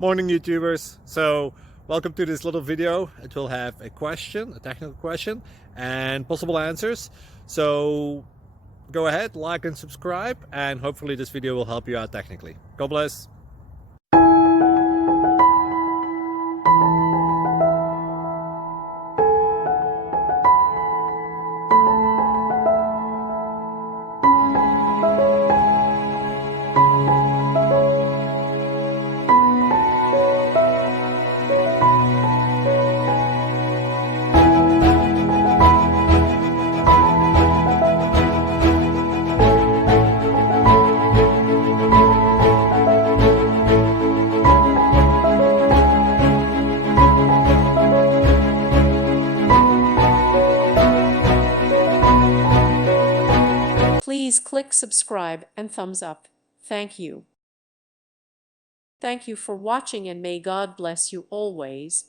Morning YouTubers. So welcome to this little video. It will have a question, a technical question, and possible answers. So go ahead, like and subscribe, and hopefully this video will help you out technically. God bless. Please click subscribe and thumbs up. Thank you. Thank you for watching and may God bless you always.